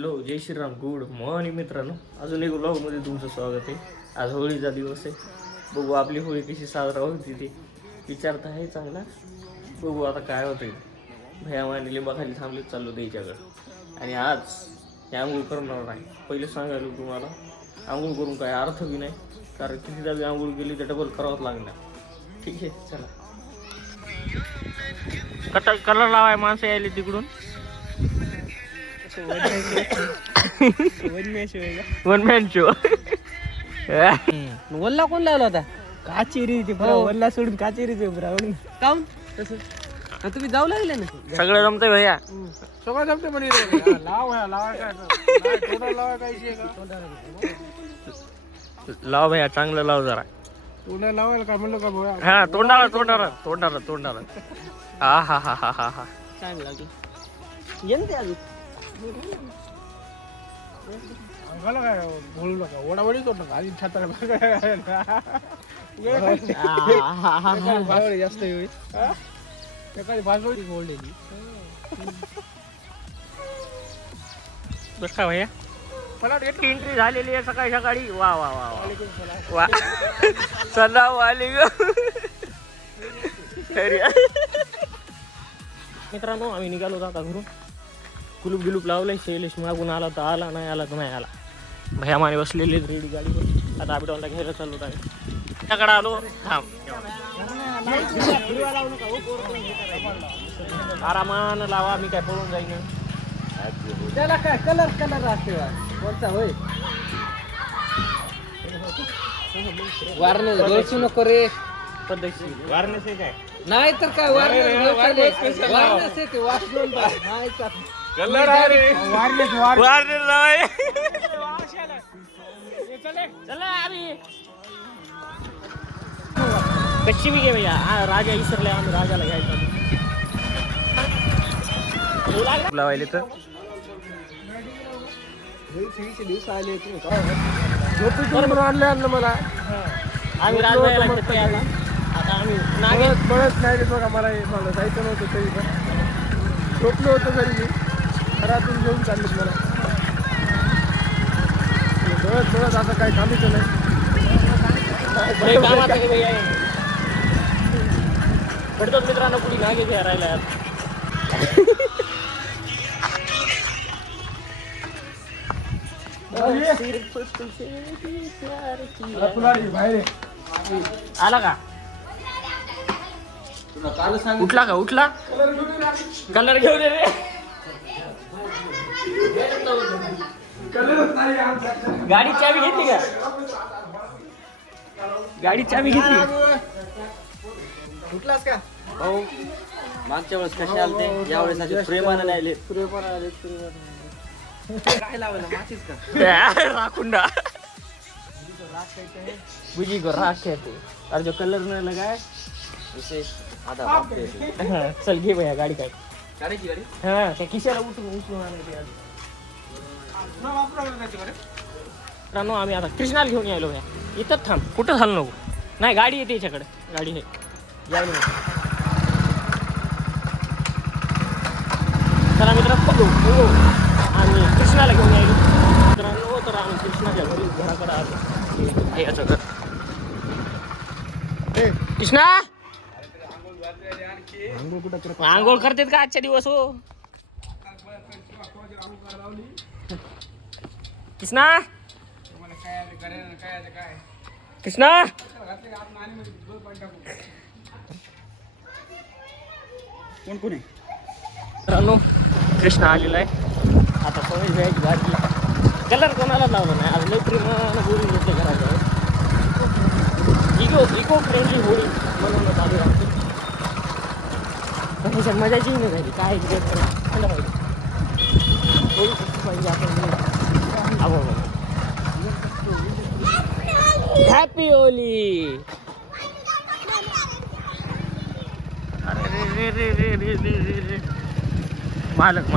Hello, जय Shriram, good morning मित्रांनो. अजून एक व्लॉगमध्ये तुमचं स्वागत आहे. आज होळीचा दिवस आहे. बघू आपली होळी कशी साजरा होती ते विचारता आहे चांगला. बघू आता काय होतं. भैया आणि लिंबाखाली थांबले चाललो त्याच्याकडं. आणि आज हे आंघोळ करणार नाही. पहिले सांगायला तुम्हाला आंघोळ करून काय अर्थ बी नाही, कारण कितीदा बी आंघोळ केली तर डबल करावंच लागणार. ठीक आहे, चला. कलर लावाय माणसं यायली तिकडून. One man show. वल्ला कोण लावला होता? काचेरी वल्ला सोडून काचेरीचे ब्राऊन काऊन तसं तुम्ही जाऊ लागले ना. सगळं जमतंय भैया, सगळं जमते म्हणे. लाव लाव भैया, चांगलं लाव जरा. तोंडाला लावायला काय म्हणलं का भोया? हा, तोंडाला. हा हा हा हा हा हा. चांगलं लागलं. येते अजून अंगाला काय बोलू नका. ओढावडी करू नका. आधी छाताला जास्त होईल. एखादी भाजवडी बोललेली बस का भैया, मला एंट्री झालेली आहे सकाळी सकाळी. वा वा वा वा वा. सलाम वालेकुम. मित्रांनो, आम्ही निघालो आता घरून. कुलूप गिलूप लावलंय. शैलेश मागून आला तर आला, नाही आला तर नाही आला. भैया माने बसलेले रेडी गाडीवर. आता आबिटॉनला घ्यायला चाललो आहे. त्याकडे आलो. थांब, आरामानं लावा, मी काय पळून जाईन. त्याला काय कलर असते कोणता होय? वारणे दोषी नको रे. पद्धतशीर वारनेस आहे काय? नाही तर काय वारणे ते वाचून कलर आहे रे. वारनेस लावाय. चला आम्ही कशी बी घे भैया. राजा इसरले, आम्ही राजाला घ्यायचा लावायले तर दिवस आले. आणलं मला. आम्ही राजाला आता आम्ही बळत नाही बघा. मला जायचं नव्हतं तरी पण झोपलं होतं घरी. मी घरातून घेऊन चालले मला. बळत आता काही कामीचं नाही. पडतो मित्रांनो, कुणी मागे घ्या राहिला. आला का? उठला कलर घेऊन ये रे. गाडी चावी घेतली का? गाडी चावी घेतली. उठलास का भाऊ, मागच्या वेळेस कसे आलते, यावेळेस प्रेमानं नाही आले. काय लावलं माचीस का? राखुंडा बुझी को राख कहते. और जो कलर नहीं लगा है उसे आधा भाग देते. चल घे भैया गाडी. काय गाडीची गाडी हा, त्या खिशाला उचलून आणायचे आज. मित्रांनो, आम्ही आता कृष्णाला घेऊन यायलो भैया. इथंच थांब, कुठं झालं नको. नाही, गाडी येते याच्याकडे. गाडी आहे यायला नको. चला मित्रांनो, बघू आम्ही कृष्णाला घेऊन यायलो. मित्रांनो, तर आम्ही कृष्णाच्या घराकडे आलो. याचं घर. कृष्णा आंघोळ करतात का आजच्या दिवस? हो कृष्णा, कृष्णा कोण आहे? मित्रांनो, कृष्णा आलेला आहे. आता सवय घ्यायची गाडी. कलर कोणाला लावला नाही आज. लय प्रेमानं बोलून घेतलं घराजवळ. इको फ्रेंडली होळी म्हणून चालू राहते. पण ह्याच्यात मजाची नाही झाली. काय थंड पाहिजे होळी पाहिजे आपण. Happy Holy. अरे मालक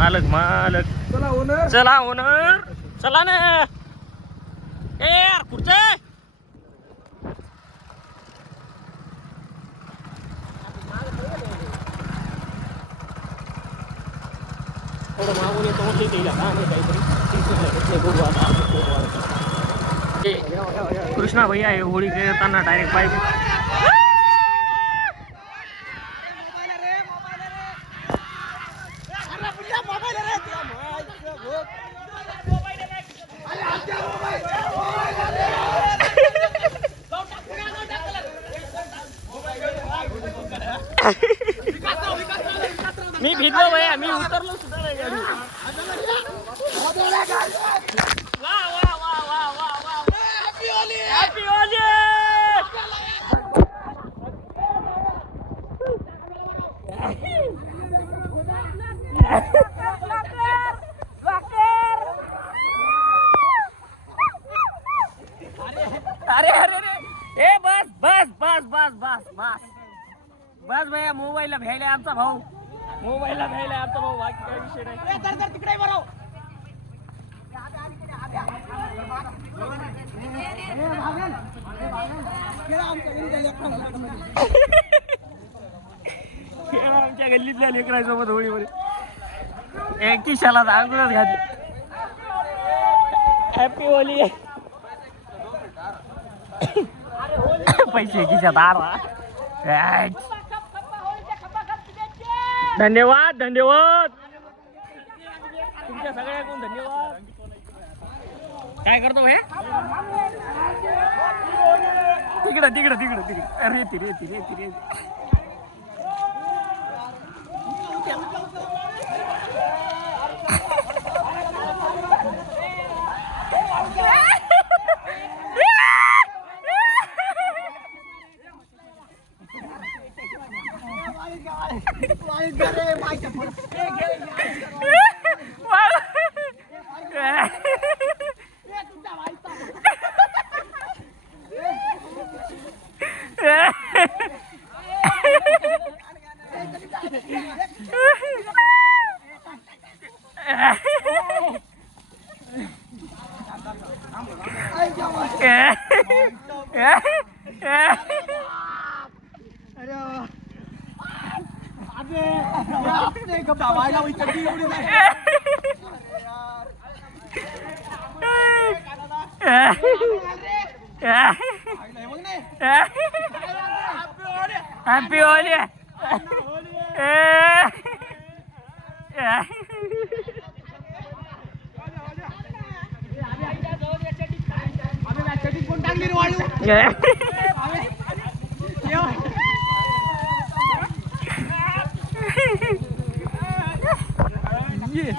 चला ओनर चला ना. ए यार कुठे थोडं मागून येतो, मग ते काहीतरी कृष्णा भैया आहे होळी खेळताना डायरेक्ट पाईप मी भिजलो भैया मी उतरलो सुद्धा नाही गाडी वा वा वा वा वा वा हॅपी होली अरे अरे अरे ए बस बस बस बस बस बस बस भैया मोबाईलला भ्यायला आमचा भाऊ मोबाईलला भ्यायला आमचा भाऊ बाकी काही विषय नाही तिकडे बरोबर आमच्या गल्लीतल्या लेकरांसोबत होळीमध्ये एक किशाला आंघोळच घातली हॅपी होली पैसे खिशात आरा धन्यवाद धन्यवाद तुमच्या सगळ्याकडून धन्यवाद काय करतो भाई तिकडं तिकडं तिकडं तिकडं रेती रेती रेती रेती हॅपी होली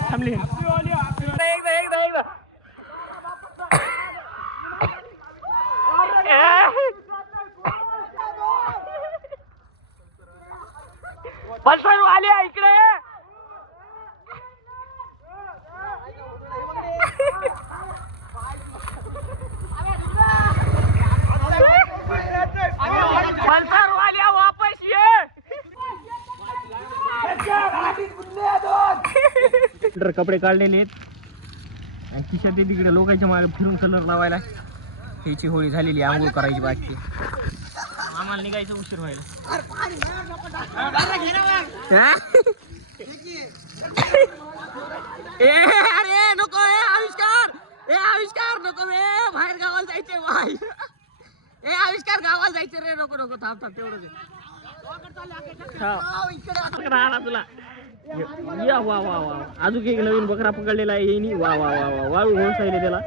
थांबली पल्सर वाले इकडे पल्सर वाल्या वापस ये कपडे काढलेले आहेत आणि खिशात तिकडे लोकांच्या मागे फिरून कलर लावायला ह्याची होळी झालेली आंघोळ करायची बाकी आम्हाला निघायचं उशीर व्हायला अरे नको आविष्कार नको बाहेर गावाला जायचे भाई आविष्कार गावाला जायचे रे नको नको थांब थांब तेवढं तुला या वा वा वा अजून एक नवीन बकरा पकडलेला आहे येईनी वा वा वा वा वाळू होऊन त्याला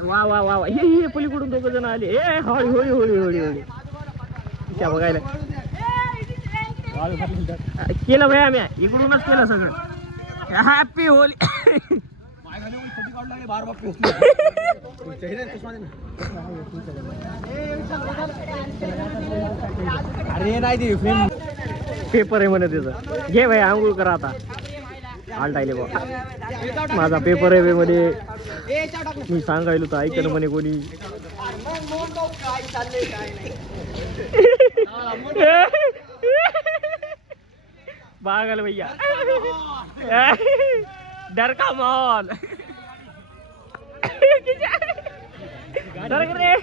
वा वा वा वा हे पलीकडून दोघ जण आले ए होळी होळी होळी होळी होळी त्या बघायला केलं भाई आम्ही इकडूनच केलं सगळं हॅपी होली अरे नाही पेपर आहे म्हणे त्याचं घे भाई आंघोळ करा आता आलटायले बा माझा पेपर आहे मध्ये मी सांगायलो तर ऐकलं म्हणे कोणी बागल भैया डर का माहौल डर रे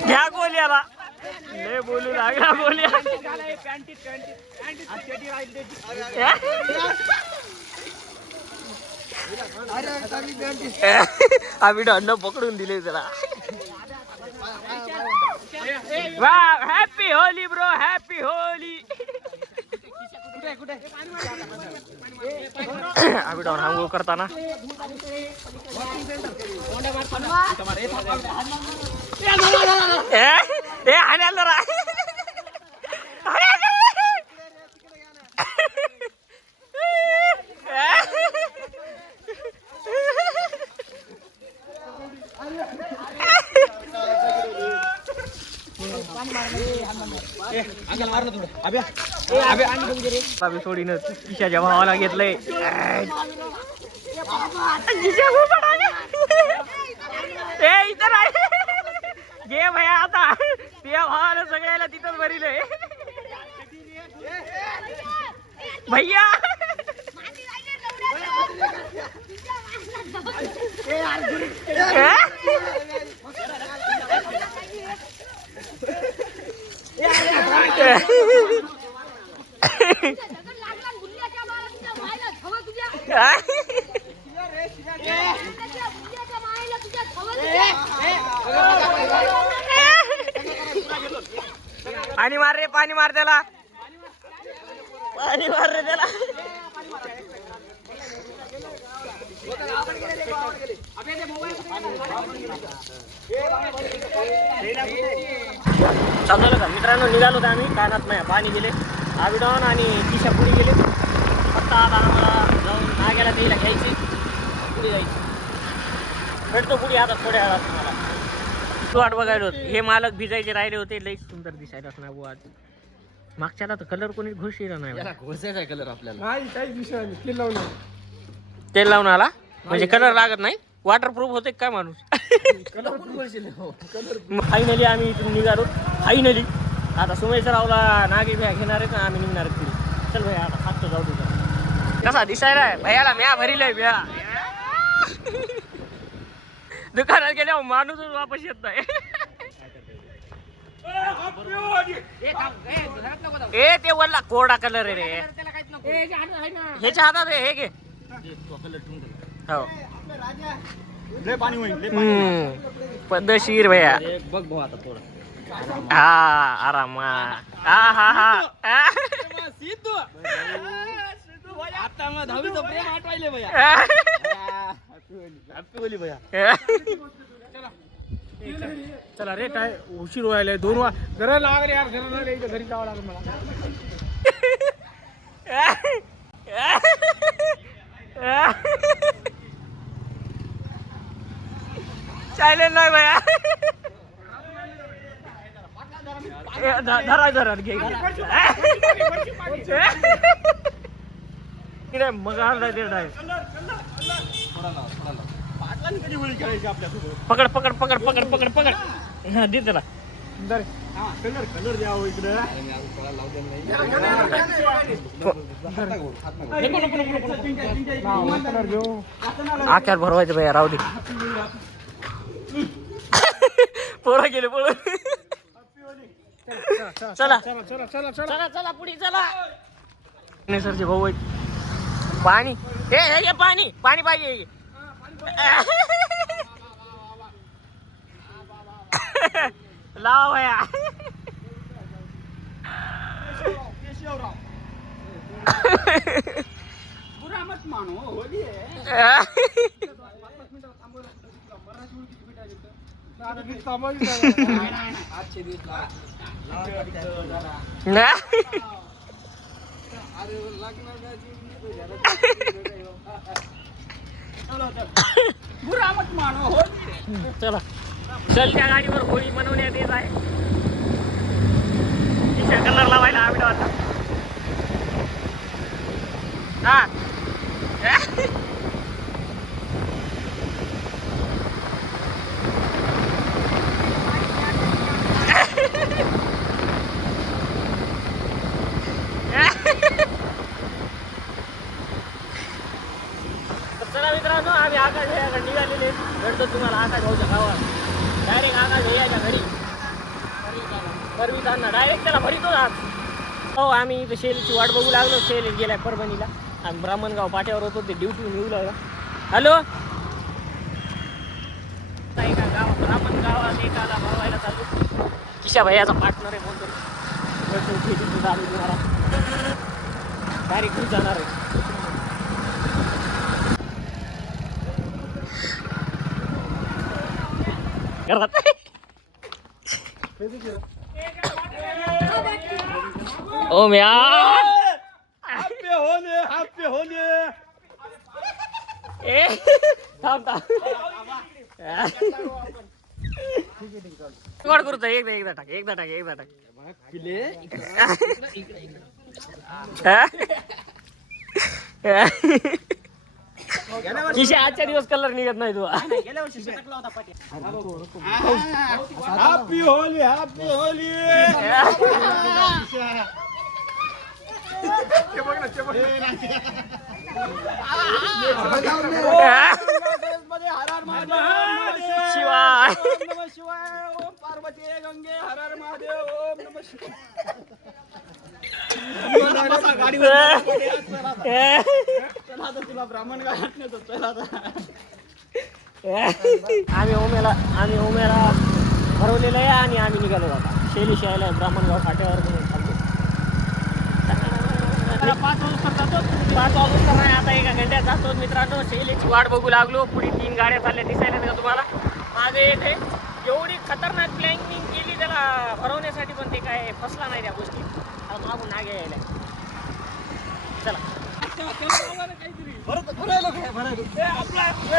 घ्या गोल्याला लय बोलू लागला बोलूया. आम्ही डॉन पकडून दिले जरा. वा happy Holy bro, happy Holy. आम्ही डॉन आंघोळ करताना ए हाण्याला जरा. सोडीन किशाच्या भावाला घेतलंय. इथं घे भया आता त्या भावाला सगळ्याला तिथंच भरिलंय भैया. पाणी मार रे, पाणी मार त्याला, पाणी मार रे त्याला. समजलं का मित्रांनो, निघालो होतो आम्ही कानात नाही पाणी गेले. आविडॉन आणि किशा पुढे गेले. फक्त आता आम्हाला जाऊन नाग्याला द्यायला घ्यायची, पुढे जायची. भेटतो पुढे आता थोड्या वेळात तुम्हाला. वाट बघायला होत. हे मालक भिजायचे राहिले होते. लई सुंदर दिसायलाच नाही बुवा आज. मागच्याला तर कलर कोणी घोषीला नाही. घोसायचा कलर आपल्याला नाही, काहीच विषय नाही. तेल लावून तेल लावून आला म्हणजे कलर लागत नाही. वॉटरप्रूफ होते काय माणूस. फायनली आम्ही इथून निघालो. फायनली आता सुमेशरावला नागे भ्या घेणार आहेत ना, आम्ही निघणार आहेत पुढे. चल भैया आता हात जाऊ दे. कसा दिसायला आहे भैयाला? म्या भरीलय भ्या. दुकानात गेल्यावर माणूसच वापस येत नाही. ए ते वल्ला कोरडा कलर आहे रे. ह्याच्या हातात आहे हे घे. हो पद्धतशीर भैया. बघ भाऊ आता थोडं. हा आराम. हा हा हा सिद्धू आता मग 10वीचं प्रेम आठवायले भैया. हॅपी होली भैया. चला रे, काय उशीर व्हायला. 2 घरा लागले यार, घरा लागले. घरी जावं लागेल मला. चालेल नाही भैया. धरा धरा घे मग अर्धा दीड आहे. पकड पकड पकड पकड पकड पकड. हा दे त्याला. कलर द्यावं इकडे. आख्यात भरवायचं भैया, राहू दे. पोरं गेले पोरं. चला चला चला चला चला पुढे चला. सरचे भाऊ आहेत. पाणी हे पाणी पाणी पाहिजे. लाव भैया. बुरा मत मानो, होली है. बुरा मत मानो, होली है. चला चल. त्या गाडीवर होळी मनवण्यात येत आहे. तिच्या कलर लावायला आम्ही आता. हा चला मित्रांनो, आम्ही आकाश भैयाकडे निघालेले. भेटतो तुम्हाला आकाश भाऊच्या गावात. डायरेक्ट आकाश भैयाच्या घरी. सर्विस आणणार डायरेक्ट त्याला भरितो आज. हो आम्ही इथं शेलीची वाट बघू लागलो. शेल गेलाय परभणीला. आम्ही ब्राह्मणगाव पाट्यावर होतो ते ड्युटीहून येऊ लागला. हॅलो नाही का गाव ब्राह्मणगावात एकाला भरवायला चालू. किशा भैयाचा पार्टनर आहे म्हणतो दारू तुम्हाला डायरेक्ट खूप जाणार आहे. ओ म्या ए थांब थांब गोड करू एकदा टाक किशा आजच्या दिवस कलर निघत नाही तू. Happy Holi happy Holi. शिवाय शिवाय ओम पार्वती गंगे हर हर महादेव ओम नमः शिवाय. तुला ब्राह्मण गावात नेतो चला. आम्ही ओम्याला भरवलेलं आहे आणि आम्ही निघालो आता शेली शाळेला ब्राह्मणगाव फाट्यावर थांबतो. 5 वाजता जातो. 5 वाजता नाही आता 1 घंट्यात जातो मित्रांनो. शेलीची वाट बघू लागलो. पुढे 3 गाड्या चालल्या दिसायला का तुम्हाला. मागे येते एवढी खतरनाक प्लॅनिंग केली त्याला भरवण्यासाठी पण ते काय फसला नाही त्या गोष्टी. मागून नागे यायला चला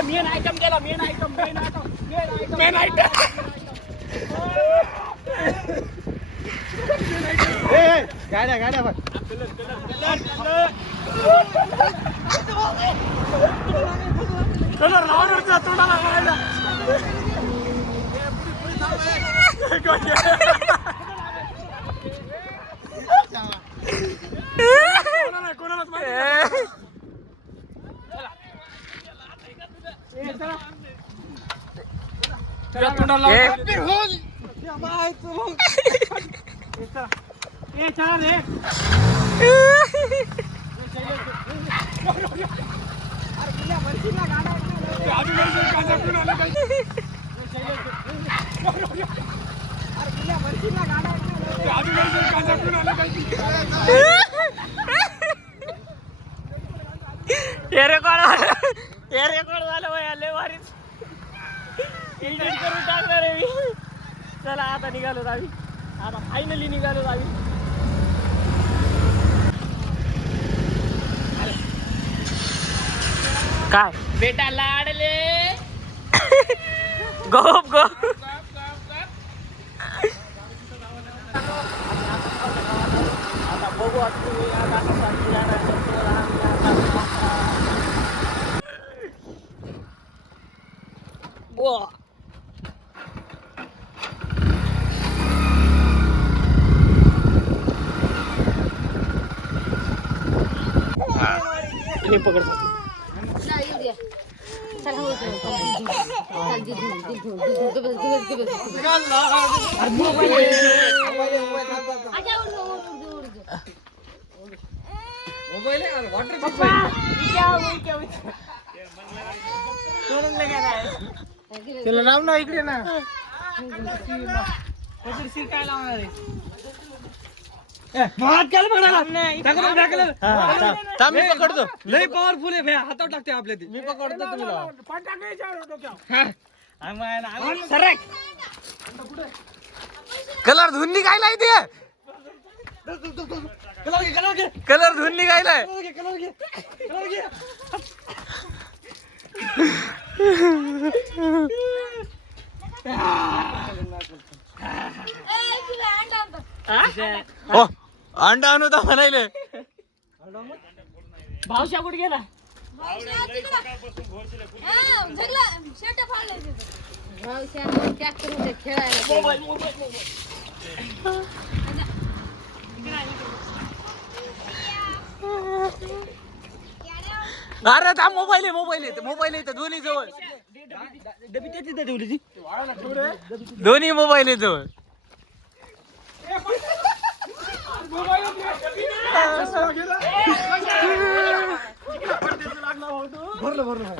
मेन आयटम गेला. मेन आयटम गाड्या बघ. तोंडाला रेकॉर्ड झालं भाई. लय भारीच एडिट करून टाकणार आहे मी. चला आता निघालो आम्ही. आता फायनली निघालो आम्ही. काय बेटा लाडले गोप गोप. आता बघू मी पकडतो. त्याला लाव ना इकडे ना. काय लावणार आहे. मी पकडतो. लय पॉवरफुल आहे हातात टाकते आपल्या ती. मी पकडतो तुम्ही. कलर धुंदी काय लायते. कलर धुंदी काय लाय. अंडा आणू तर म्हणायले. भावशा कुठे गेला. अरे था मोबाईल आहे दोन्ही जवळ. दोन्ही मोबाईल आहे जवळ. भरलं भरलं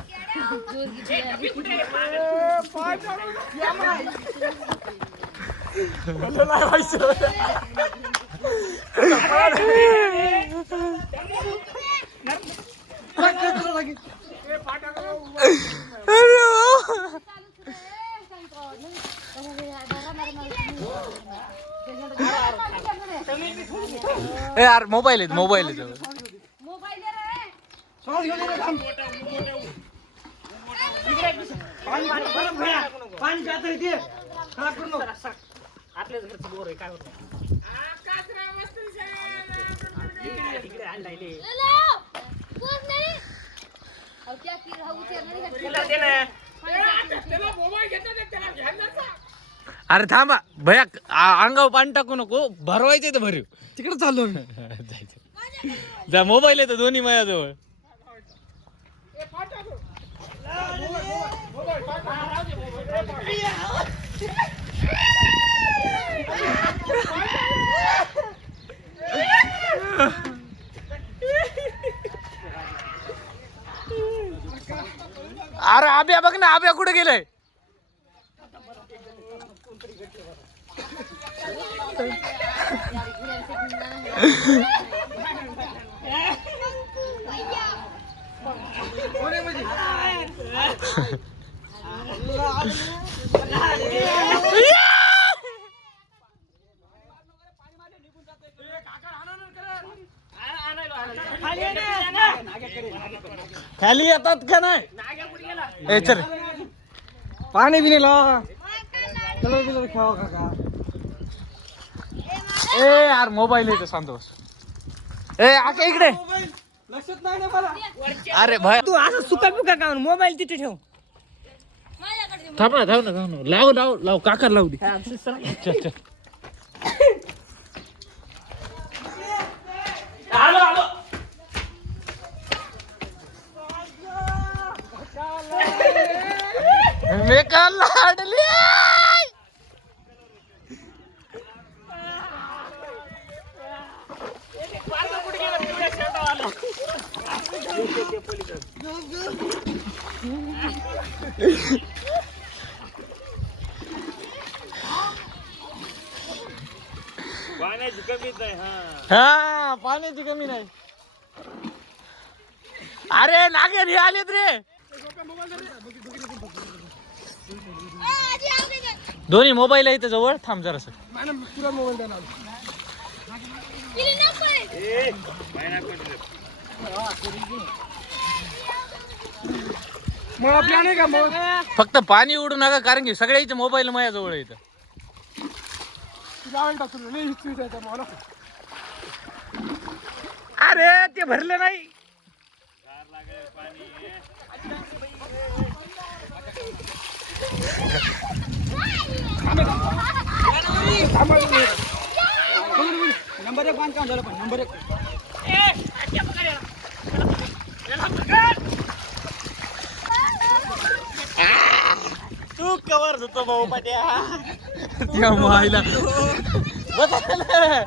यार मोबाईल आहे मोबाईल आहे पाणी जात आहे ते खराब करू नको आपल्याच घरचं बोर आहे काय होतं इकडे आणलाय ले. तुला दे ना. अरे थांबा भया अंगावर पाणी टाकू नको भरवायचे तर भरीव तिकडे चाललो मी जायचं जा मोबाईल आहे तर दोन्ही माझ्याजवळ अरे आब्या बघ ना आब्या कुठे गेलंय खाली येतात का नाही ए चल पाणी बी नाही लावा कलर बिलर खावा काका ए यार मोबाईल आहे संतोष ए आका इकडे लक्षात नाही ना मला अरे भाई तू असं सुका पिका का मोबाईल तिथे ठेव थांब ना लाव काका लावू दे चल चल मी का लाडली पाण्याची कमीच नाही हा पाण्याची कमी नाही अरे नागे हे आलेत रे दोन्ही मोबाईल आहे इथं जवळ थांब जरासं पुरा मोबाईल द्या ना मग प्लॅन आहे का मग फक्त पाणी उडू नका कारण की सगळ्याचे मोबाईल माझ्या जवळ इथं जावेल टाकतो लई हिस्ट्री द्यायचा मला अरे ते भरलं नाही नंबर 1 बांध काम झालं पण नंबर 1 तू कवर होतो भाऊ पाट्या त्या मायला बघायला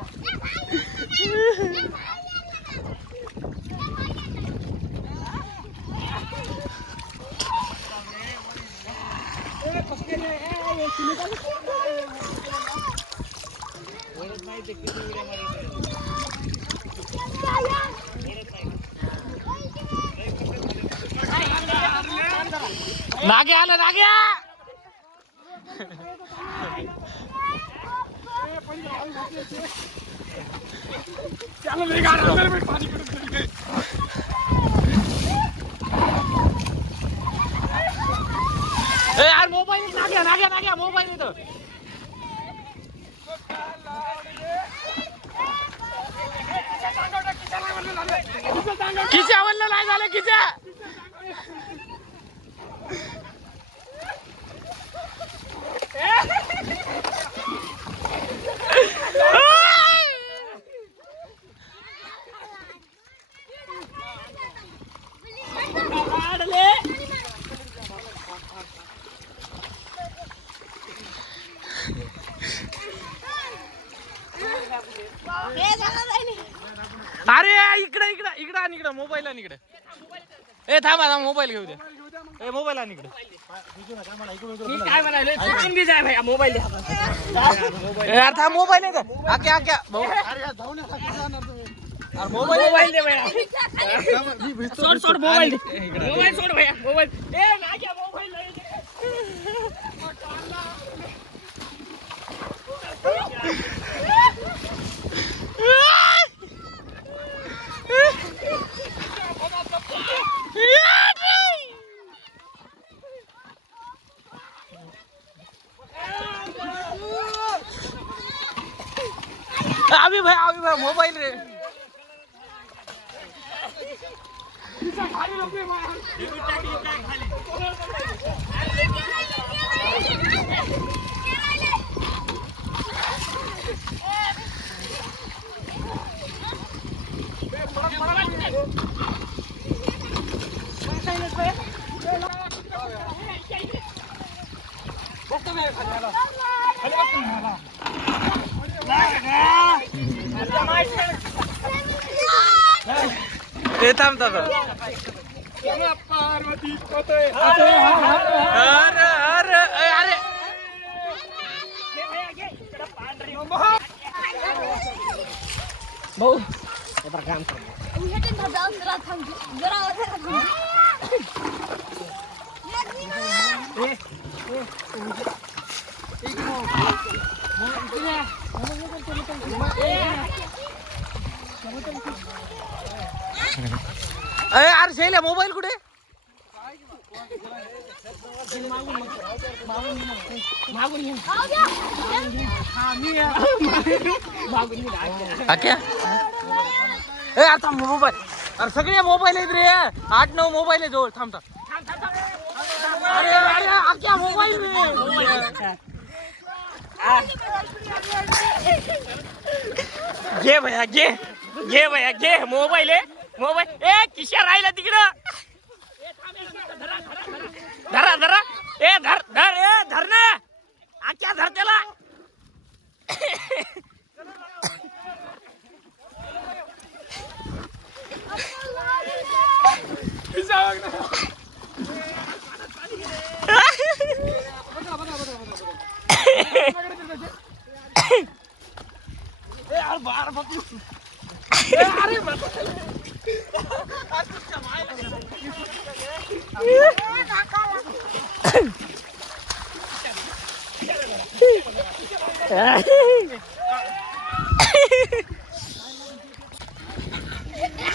नाग्या आला नाग्या यार मोबाईल नाग्या नाग्या नाग्या मोबाईल इथं किच्या आवडलं नाही झालं किच्या हे झालं नाही अरे इकडे इकडे इकडे आणि इकडे मोबाईल आणि इकडे. ए थांबा मोबाईल घेऊ दे. ए मोबाईल आणि इकडे. मी काय म्हणाले चुकून बी जाय भाई मोबाईल दे हातात. यार थांब मोबाईल आहे का आक्या आक्या भाऊ. मोबाईल दे भैया. सोड सोड मोबाईल दे. मोबाईल सोड भैया मोबाईल. ए नाग्या मोबाईल दे. अभी भाई मोबाईल रे. ए थांब थांब. अरे अरे अरे भाऊ अरे शैल्या मोबाईल कुठे. आक्या ए आता मोबाईल. अरे सगळे मोबाईल आहेत रे. 8-9 मोबाईल आहे जवळ. थांब थांब. अरे अरे आक्या मोबाईल रे. घे भैया घे भैया घे मोबाईल आहे मोबाईल. ए किशा राहिला तिकडं. धरा धरा ए धर धर ए धर ना आख्या धर त्याला.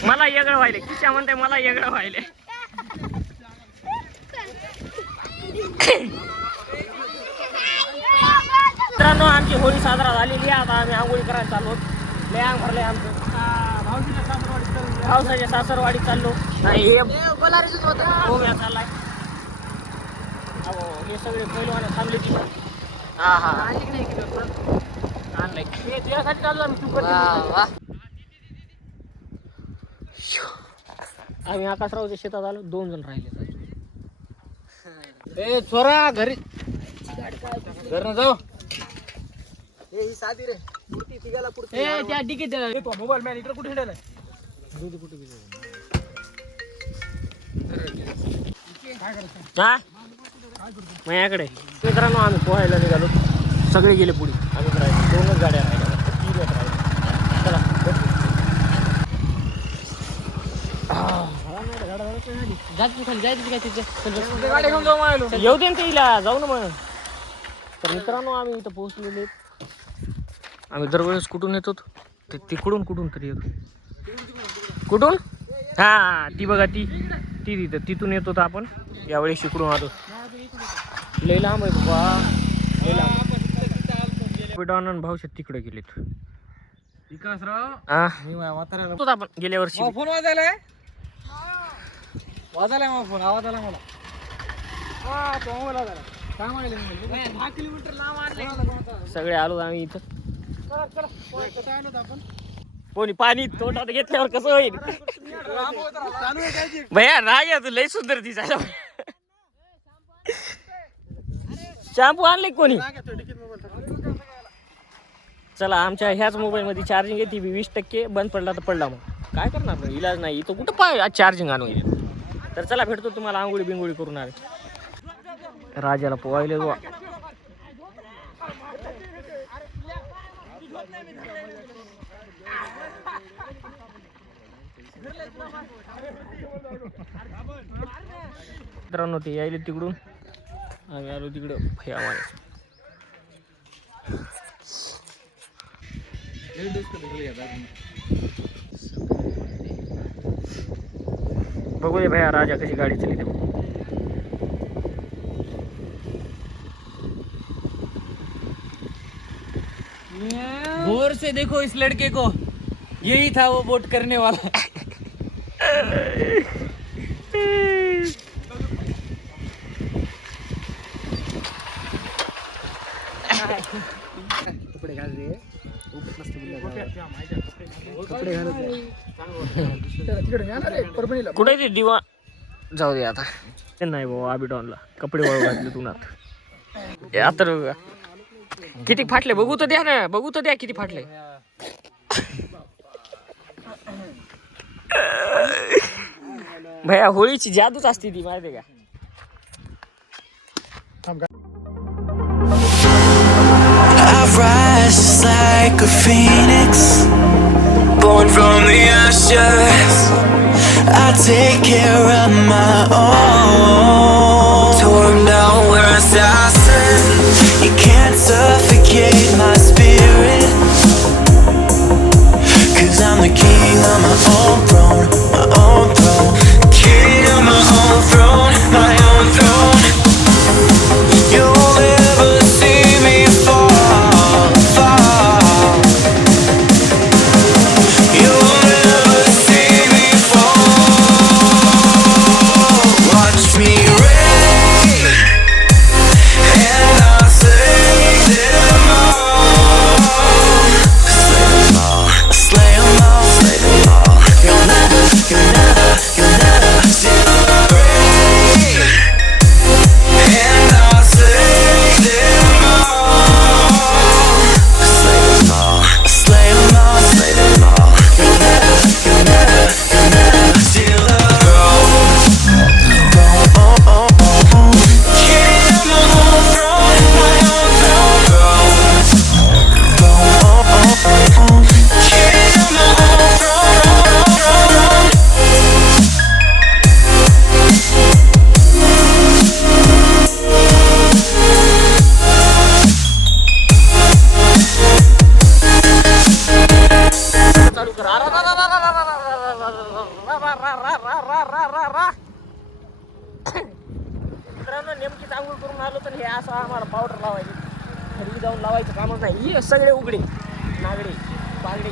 मला येगळं व्हायले किशा म्हणते मला येगळं व्हायले. मित्रांनो आमची होळी साजरा झालेली आहे. आता आम्ही आंघोळी करायला चाललो. लय अंग भरलंय आमचं. पावसाच्या सासरवाडीत चाललो. नाही हे गोव्या चाललाय. अहो हे सगळे पहिलवान थांबले ती. हा हा आणलंय हे त्यासाठी चाललो आम्ही. आम्ही आकाशरावच्या शेतात आलो. 2 जण राहिले. ए छोरा घरी घरनं जाऊ. ही साधी रे पुरती तिघाला पुरती. ए त्या डिकीत मोबाईल मॅन इकडे कुठे हिंडायला. हा माझ्याकडे. मित्रांनो आम्ही पोहायला निघालो. सगळे गेले पुढे. आम्ही राहिले 2च गाड्या राहिल्या. 3 राहिल्या. चला खाली जायचं काय तिथे गाडी घेऊन जाऊ मायलो. येऊ दे ना तिला जाऊ ना मग. तर मित्रांनो आम्ही इथं पोहोचलेले. आम्ही दरवेळेस कुठून येतो ते तिकडून कुठून तरी येतो. कुठून हा ती बघा ती तिथं तिथून येतो तर आपण यावेळेस इकडून आलो. लय लांब आहे बाबा लय लांब. पिडानंद भाऊशेत तिकडे गेलेत. विकासराव हा मी म्हाताऱ्याला तोच आपण गेल्या वर्षी फोन वाजायलाय. मग फोन आवाज आला मला. हा तो मोबाईल वाजायला. काय म्हणाले 10 किलोमीटर लांब आणले. सगळे आलो आम्ही इथं. चला चला कसं आलो आपण. कोणी पाणी तोंडात घेतल्यावर कसं होईल. चालू आहे काय भैया राग येतो लय सुंदर दिसायला. शॅम्पू आणले कोणी. चला आमच्या ह्याच मोबाईलमध्ये चार्जिंग आहे, ती 20% बंद पडला तर पडला, मग काय करणार, मग इलाज नाही, इथं कुठं पाय चार्जिंग आणू येईल. तर चला भेटतो तुम्हाला आंघोळी बिंगोळी करून आले. राजाला पोहायले बुवा. मित्रांनो ते यायले तिकडून, आम्ही आलो तिकडं भयामाने. बघू दे भैया राजा कशी गाडी चालते. गौर से देखो इस लड़के को, यही था वो बोट करने वाला. कपडे घाल रे, कपडे घालत तिकडे जाणार रे परभणीला. कुठे ते दिवा, जाऊ दे आता. ते नाही बाबा आबिडॉनला कपडे वाळू घातले उन्हात. आता किती फाटले बघू तर द्या ना, बघू तर द्या किती फाटले. भैया होळीची जादूच असते ती, माहिती का. I rise just like a phoenix, born from the ashes. I take care of my own. Torn down, we're assassins. You can't suffocate my spirit, 'cause I'm the king of my own throne, my own throne. King of my own throne, my own throne. You'll never see me fall, fall. You'll never see me fall. Watch me reign, and I'll slay them all. Slay them all, slay them all, slay them all. You'll never see me reign, and I'll slay them all. Slay them all, slay them all, slay them all. You'll never steal the throne. Oh, oh, oh, oh. King of my own throne, my own throne. Oh, oh, oh, oh. King of my own throne. चालू कर. मित्रांनो नेमकीच आंघोळ करून आलो, तर हे असं आम्हाला पावडर लावायची, घरी जाऊन लावायचं कामच नाही. हे सगळे उघडे नागडे बागडे.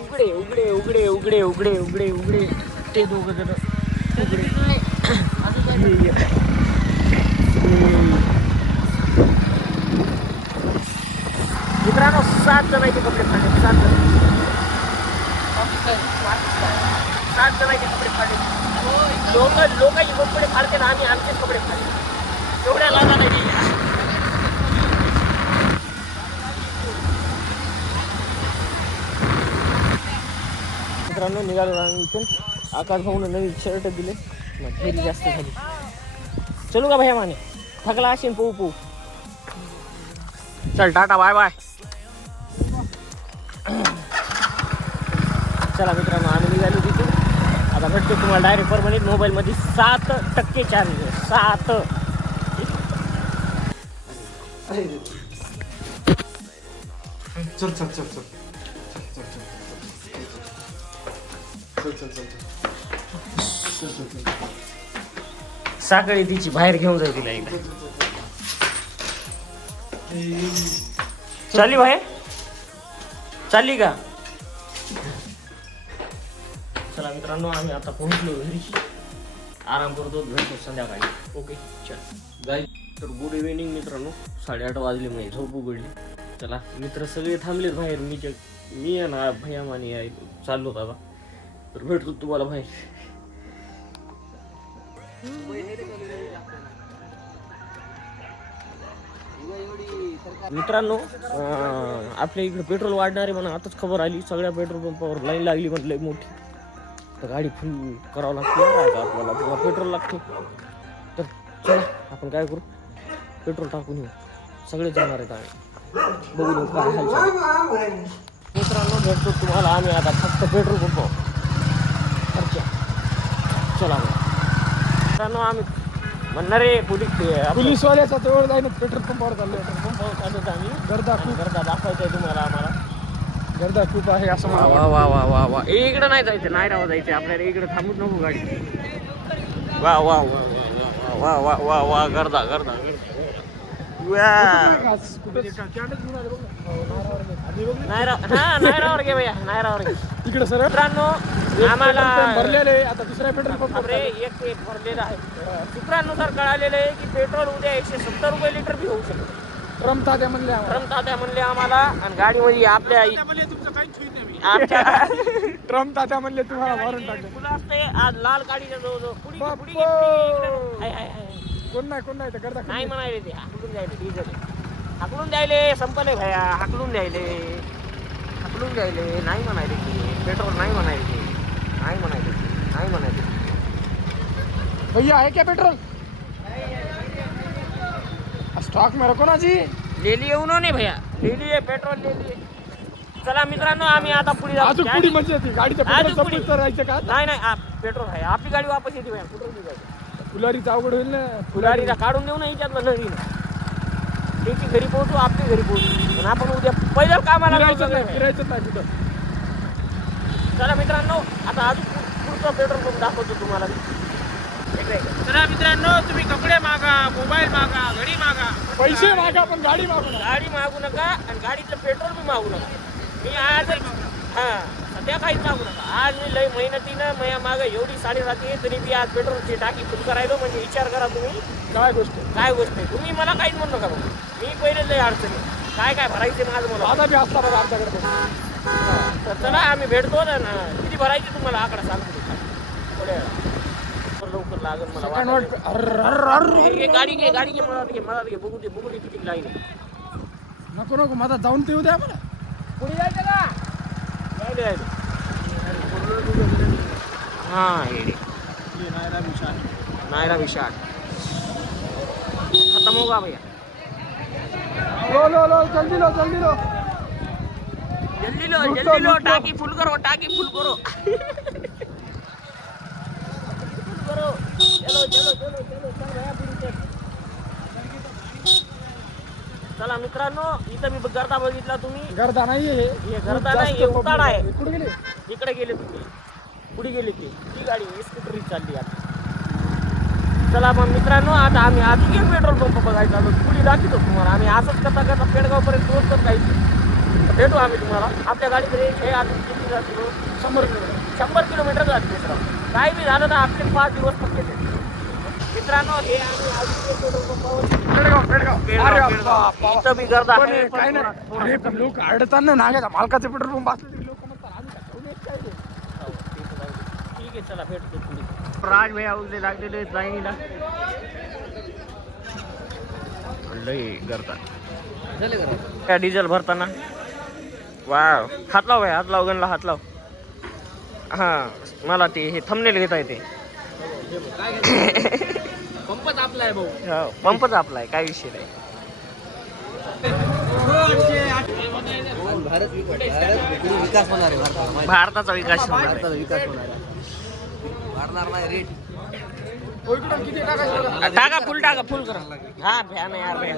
उघडे उघडे उघडे उघडे उघडे उघडे उघडे ते दोघं जण उघडे. मित्रांनो 7 जणांचे कपडे फाडले, 7 जण, 7 जणांचे कपडे फाडले. लोकांचे कपडे फाडते ना, आम्ही आमचेच कपडे फाडले. एवढ्या लागा नाही. मित्रांनो निघालो आम्ही इथून. आकाश भाऊन नवीन शर्ट दिले, मग घेरी जास्त झाली. चलू का भैया माने, थकला असेल पोहू पोहू. चल टाटा बाय बाय. चला मित्रांनो आम्ही निघालो तिथून. आता भेटतो तुम्हाला डायरेक्ट परभणीत. मोबाईलमध्ये 7% चार्ज आहे, 7. चल चल चल चल साखळी तिची बाहेर घेऊन जाऊ तिला एकदा. चालली बाहेर, चालली का. चला मित्रांनो आम्ही आता पोहोचलो घरी. आराम करतो, भेटतो संध्याकाळी. ओके चल. तर गुड इव्हिनिंग मित्रांनो. 8:30 वाजले, म्हणजे झोप उघडली. चला मित्र सगळे थांबलेत बाहेर. मी आहे ना भैया माने आहे, चाललो आता. तर भेटतो तुम्हाला बाहेर. मित्रांनो आपल्या इकडे पेट्रोल वाढणारे म्हणून आताच खबर आली. सगळ्या पेट्रोल पंपावर लाईन लागली म्हटलं मोठी. तर गाडी फुल करावं लागते आपल्याला, किंवा पेट्रोल लागते. तर चला आपण काय करू, पेट्रोल टाकून येऊ. सगळे जाणार आहेत आम्ही, बघू देऊ काय हालचाल. मित्रांनो भेटतो तुम्हाला आम्ही आता फक्त पेट्रोल पंपावर. चला मित्रांनो आम्ही म्हणणार रे पोलीसवाल्याचा जवळ जाईन पेट्रोल पंपावर चाललो. पंपावर चालत आम्ही. गर्दा खूप गर्दा दाखवायचं तुम्हाला आम्हाला. गर्दा खूप आहे असं वा वा वा वा वा वा. इकडं नाही जायचं, नाही राहावं जायचं आपल्याला. इकडे थांबूच नको गाडी. वा वा वा वा वा वा वा वा. गर्दा गर्दा नायरावर घे भैया, नायरावर घे. इकडे सर मित्रांनो आम्हाला भरलेले आता दुसऱ्या पेट्रोल पंप अरे एक भरलेलं आहे. सूत्रांनुसार कळालेलं आहे की पेट्रोल उद्या 170 रुपये लिटर बी होऊ शकतं. ट्रम्प तात्या म्हणले आम्हाला. ट्रम्प तात्या म्हणले आम्हाला. आणि गाडीमध्ये आपल्या ट्रम्प तात्या म्हणले तुम्हाला मारून टाकले. तुला असते आज लाल गाडीच्या जवळ पुढी पुढी कोण नाही तर गर्दा नाही म्हणाले ते. हाकलून द्यायले डिझेल, हाकलून द्यायले. संपले भया, हाकलून द्यायले, हाकलून द्यायले. नाही म्हणाले की पेट्रोल नाही म्हणाले ते, नाही म्हणाले, नाही म्हणाले. भैया है क्या पेट्रोल? स्टॉक में रखो ना जी. ले लिए उन्होंने भैया, ले लिए पेट्रोल, ले लिए. चला मित्रांनो आम्ही आता पुढे अजून पुढी म्हणजे ती गाडीच्या पेट्रोल संपलं तर राहायचं का? नाही नाही पेट्रोल आहे. आपली गाडी वापस येते भैया. कुठं जायचं? फुलारीचं अवघड होईल ना. फुलारीला काढून देऊ ना हिच्यातलं नदीनं. त्याची घरी पोहोचू, आपली घरी पोहोचू. आणि आपण उद्या पैदल कामाला फिरायचं नाही कुठं. चला मित्रांनो आता अजून पुढचं पेट्रोल पंप दाखवतो तुम्हाला. चला मित्रांनो तुम्ही कपडे मागा, मोबाईल मागा, घडी मागा, पैसे मागा पण गाडी मागू नका. गाडी मागू नका आणि गाडीचं पेट्रोल बी मागू नका. मी आज सध्या काहीच मागू नका. आज मी लय मेहनतीनं माझ्या मागं एवढी साडी राहते तरी मी आज पेट्रोलची टाकी फुल करायलो. म्हणजे विचार करा तुम्ही काय गोष्ट आहे. तुम्ही मला काहीच म्हणू नका. मी पहिले लय अडचणी काय काय भरायचे माझं मला. आता बी असता बघा आमच्याकडे. तर चला आम्ही भेटतो ना. किती भरायची तुम्हाला आकडा सांगतो थोड्या लवकर लागेल मला. गाडी घे, गाडी घे, मला घे, मला घे. बघू दे किती लाईन आहे. नको माझा जाऊन ते द्या मला. पुढे जायचं का? यायले हां येडे नायरा विशाल खत्म होगा भैया. लो जल्दी लो जल्दी लो. टाकी फुल करो, टाकी फुल करो. चलो चला मित्रांनो इथं मी गर्दा बघितला. तुम्ही गर्दा नाहीये हे गर्दा नाही, हे उताड आहे. कुठे गेले? इकडे गेले तुम्ही, पुढे गेले ते. ती गाडी स्कूटरी चालली आता. चला मग मित्रांनो आता आम्ही आधी पेट्रोल पंप बघायचा आलो. पुढे दाखवतो तुम्हाला. आम्ही असंच करता पेडगावपर्यंत पोहोचतो. काही भेटू आम्ही तुम्हाला. आपल्या गाडीत रेंज हे आता किती जातो? 100 किलोमीटर जाते मित्रांनो. काही बी झालं तर आपले 5 दिवस पक्के येते मित्रांनो. हे आम्ही आधी पेट्रोल पंपावर इथं बी गर्दा आहे. काय नाही. अरे पण लोक अडताना नागायचा मालकाचे पेट्रोल पंप असले लोक म्हणतात ठीक आहे चला भेटतो पुढे. राज भैया उरले लागलेले लाईनीला. लय गर्दा डिझेल भरताना. वा हात लाव हात लाव, गणला हात लाव. हां मला ते हे थंबनेल घेता येते. पंपच आपला आहे भाऊ. हो पंपच आपला आहे, काय विषय नाही. विकास होणार आहे. भारताचा विकास होणार आहे. विकास होणार आहे. वाढणार नाही रेट. किती टाकायचं? टाका फुल करा. हा भ्या नाही यार भ्या.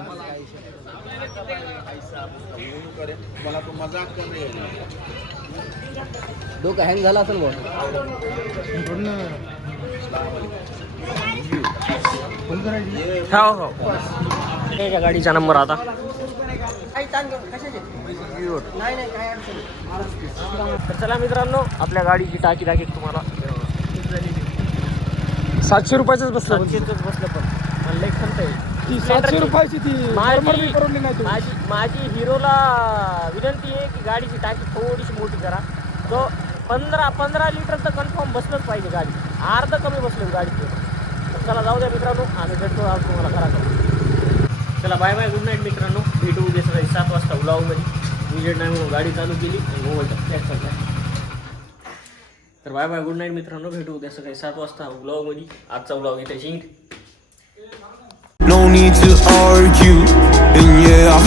डोकं हँग झाला असेल भाऊ. हो त्याच्या गाडीचा नंबर आता. चला मित्रांनो आपल्या गाडीची टाकी टाकीत तुम्हाला 700 रुपयाच बसलं. 700च बसलं पण लय खर्च आहे. ती 700 रुपयाची ती परवडली नाही. माझी हिरोला विनंती आहे की गाडीची टाकी थोडीशी मोठी करा. तो 15 लिटर तर कन्फर्म बसलंच पाहिजे गाडी. अर्ध कमी बसलं गाडीचं. चला जाऊ द्या मित्रांनो, आम्ही भेटतो आज तुम्हाला घराकडे. चला बाय बाय, गुड नाईट मित्रांनो. भेटू उद्या सकाळी 7 वाजता व्लॉगमध्ये. विजेट नाही म्हणून गाडी चालू केली आणि मोबाईलचा फ्लॅश चालला. तर बाय बाय, गुड नाईट मित्रांनो. भेटू उद्या सकाळी 7 वाजता व्लॉगमध्ये. आजचा व्लॉग इथे शिंक. No need to argue, and yeah, I've